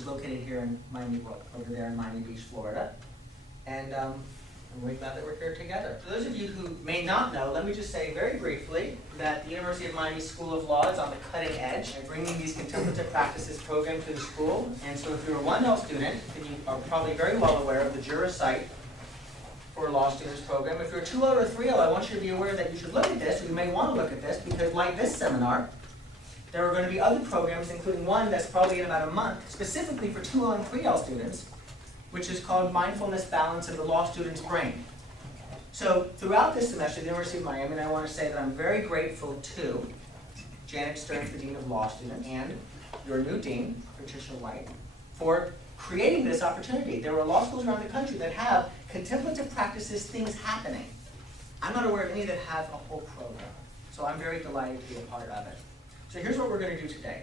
is located here in Miami, over there in Miami Beach, Florida. And I'm really glad that we're here together. For those of you who may not know, let me just say very briefly that the University of Miami School of Law is on the cutting edge of bringing these contemplative practices program to the school. And so if you're a 1L student, then you are probably very well aware of the Jura site for a law students program. If you're a 2L or a 3L, I want you to be aware that you should look at this, or you may want to look at this, because like this seminar, there are going to be other programs, including one that's probably in about a month, specifically for 2L and 3L students, which is called Mindfulness, Balance, in the Law Student's Brain. So throughout this semester at the University of Miami, and I want to say that I'm very grateful to Janet Stearns, the Dean of Law Student, and your new Dean, Patricia White, for creating this opportunity. There are law schools around the country that have contemplative practices, things happening. I'm not aware of any that have a whole program. So I'm very delighted to be a part of it. So here's what we're going to do today.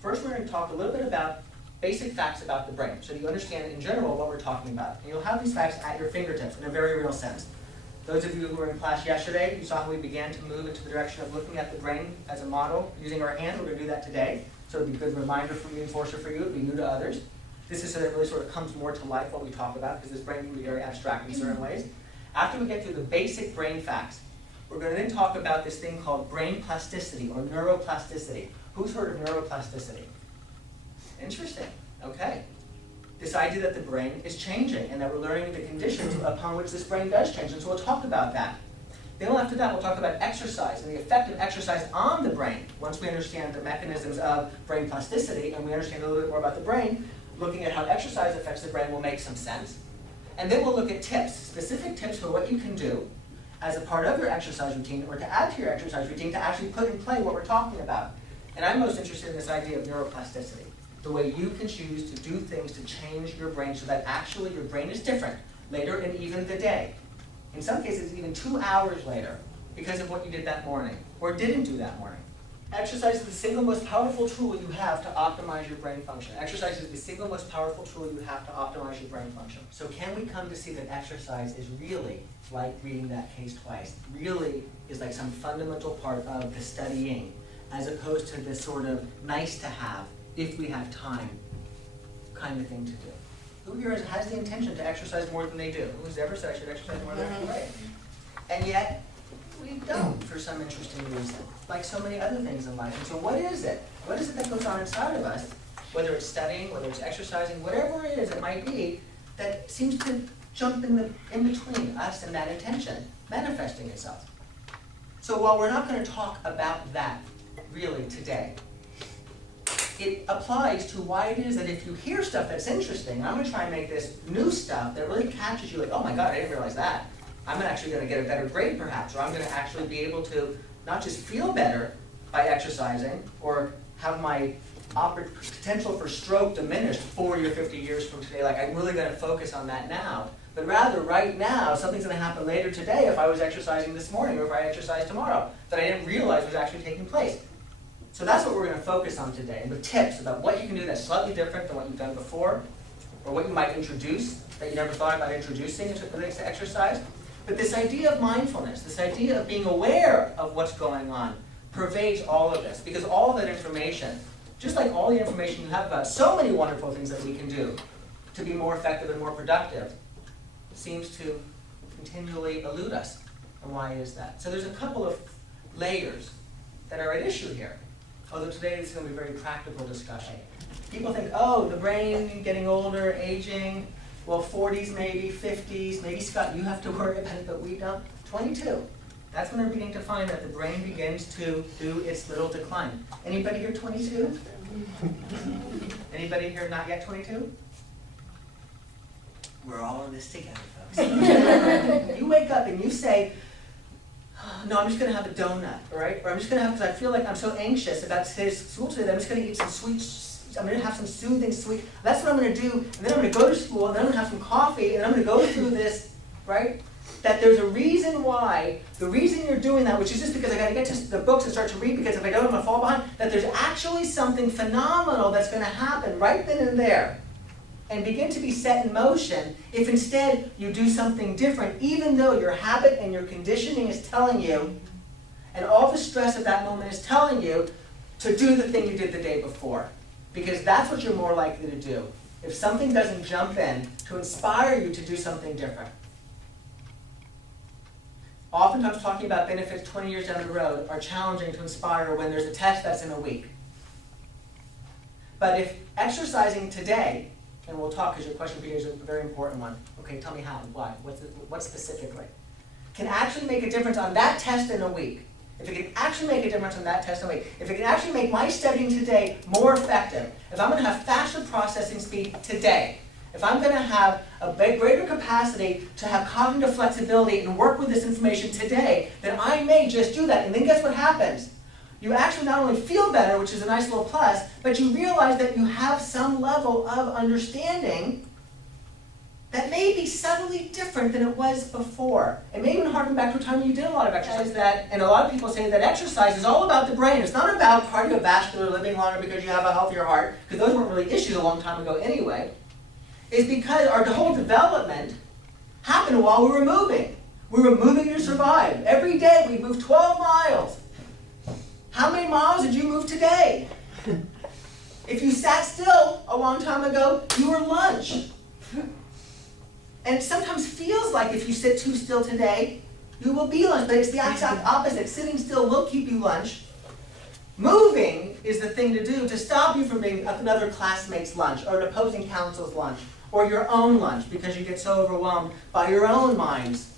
First, we're going to talk a little bit about basic facts about the brain, so you understand in general what we're talking about. And you'll have these facts at your fingertips in a very real sense. Those of you who were in class yesterday, you saw how we began to move into the direction of looking at the brain as a model using our hand. We're going to do that today. So it'll be a good reminder for you, reinforcer for you. It'll be new to others. This is so that it really sort of comes more to life what we talk about, because this brain can be very abstract in certain ways. After we get through the basic brain facts, we're going to then talk about this thing called brain plasticity or neuroplasticity. Who's heard of neuroplasticity? Interesting. Okay. This idea that the brain is changing and that we're learning the conditions upon which this brain does change. And so we'll talk about that. Then after that, we'll talk about exercise and the effect of exercise on the brain. Once we understand the mechanisms of brain plasticity and we understand a little bit more about the brain, looking at how exercise affects the brain will make some sense. And then we'll look at tips, specific tips for what you can do as a part of your exercise routine or to add to your exercise routine to actually put in play what we're talking about. And I'm most interested in this idea of neuroplasticity, the way you can choose to do things to change your brain so that actually your brain is different later in even the day. In some cases, even 2 hours later, because of what you did that morning or didn't do that morning. Exercise is the single most powerful tool you have to optimize your brain function. Exercise is the single most powerful tool you have to optimize your brain function. So can we come to see that exercise is really like reading that case twice, really is like some fundamental part of the studying, as opposed to this sort of nice to have, if we have time, kind of thing to do. Who here has the intention to exercise more than they do? Who's ever said I should exercise more than I do? Right. And yet, we don't for some interesting reason, like so many other things in life. And so what is it? What is it that goes on inside of us, whether it's studying, whether it's exercising, whatever it is it might be, that seems to jump in between us and that intention manifesting itself? So while we're not going to talk about that really today, it applies to why it is that if you hear stuff that's interesting, I'm going to try and make this new stuff that really catches you like, oh my God, I didn't realize that. I'm actually going to get a better grade perhaps, or I'm going to actually be able to not just feel better by exercising or have my potential for stroke diminished 40 or 50 years from today, like I'm really going to focus on that now. But rather, right now, something's going to happen later today if I was exercising this morning or if I exercise tomorrow that I didn't realize was actually taking place. So that's what we're going to focus on today, the tips about what you can do that's slightly different than what you've done before, or what you might introduce that you never thought about introducing as it relates to exercise. But this idea of mindfulness, this idea of being aware of what's going on, pervades all of this, because all of that information, just like all the information you have about so many wonderful things that we can do to be more effective and more productive, seems to continually elude us. And why is that? So there's a couple of layers that are at issue here. Although today this is going to be a very practical discussion. People think, oh, the brain getting older, aging, well, 40s maybe, 50s, maybe Scott, you have to worry about it, but we don't. 22. That's when they're beginning to find that the brain begins to do its little decline. Anybody here 22? Anybody here not yet 22? We're all in this together, folks. You wake up and you say, no, I'm just going to have a donut, all right? Or I'm just going to have, because I feel like I'm so anxious about today's school today that I'm just going to eat some sweet, I'm going to have some soothing sweet. That's what I'm going to do, and then I'm going to go to school, and then I'm going to have some coffee, and I'm going to go through this, right? That there's a reason why, the reason you're doing that, which is just because I got to get to the books and start to read, because if I don't, I'm going to fall behind, that there's actually something phenomenal that's going to happen right then and there and begin to be set in motion if instead you do something different, even though your habit and your conditioning is telling you, and all the stress of that moment is telling you, to do the thing you did the day before. because that's what you're more likely to do. If something doesn't jump in to inspire you to do something different. Oftentimes talking about benefits 20 years down the road are challenging to inspire when there's a test that's in a week. But if exercising today, and we'll talk because your question for you is a very important one. Okay, tell me how, why, what specifically? Can actually make a difference on that test in a week. If it can actually make a difference on that test in a week. If it can actually make my studying today more effective. If I'm going to have faster processing speed today. If I'm going to have a greater capacity to have cognitive flexibility and work with this information today, then I may just do that. And then guess what happens? You actually not only feel better, which is a nice little plus, but you realize that you have some level of understanding that may be subtly different than it was before. It may even harken back to a time when you did a lot of exercise and a lot of people say that exercise is all about the brain. It's not about cardiovascular, living longer because you have a healthier heart, because those weren't really issues a long time ago anyway. Is because our whole development happened while we were moving. We were moving to survive. Every day we moved 12 miles. How many miles did you move today? If you sat still a long time ago, you were lunch. And it sometimes feels like if you sit too still today, you will be lunch, but it's the exact opposite. Sitting still will keep you lunch. Moving is the thing to do to stop you from being another classmate's lunch or an opposing counsel's lunch or your own lunch because you get so overwhelmed by your own mind's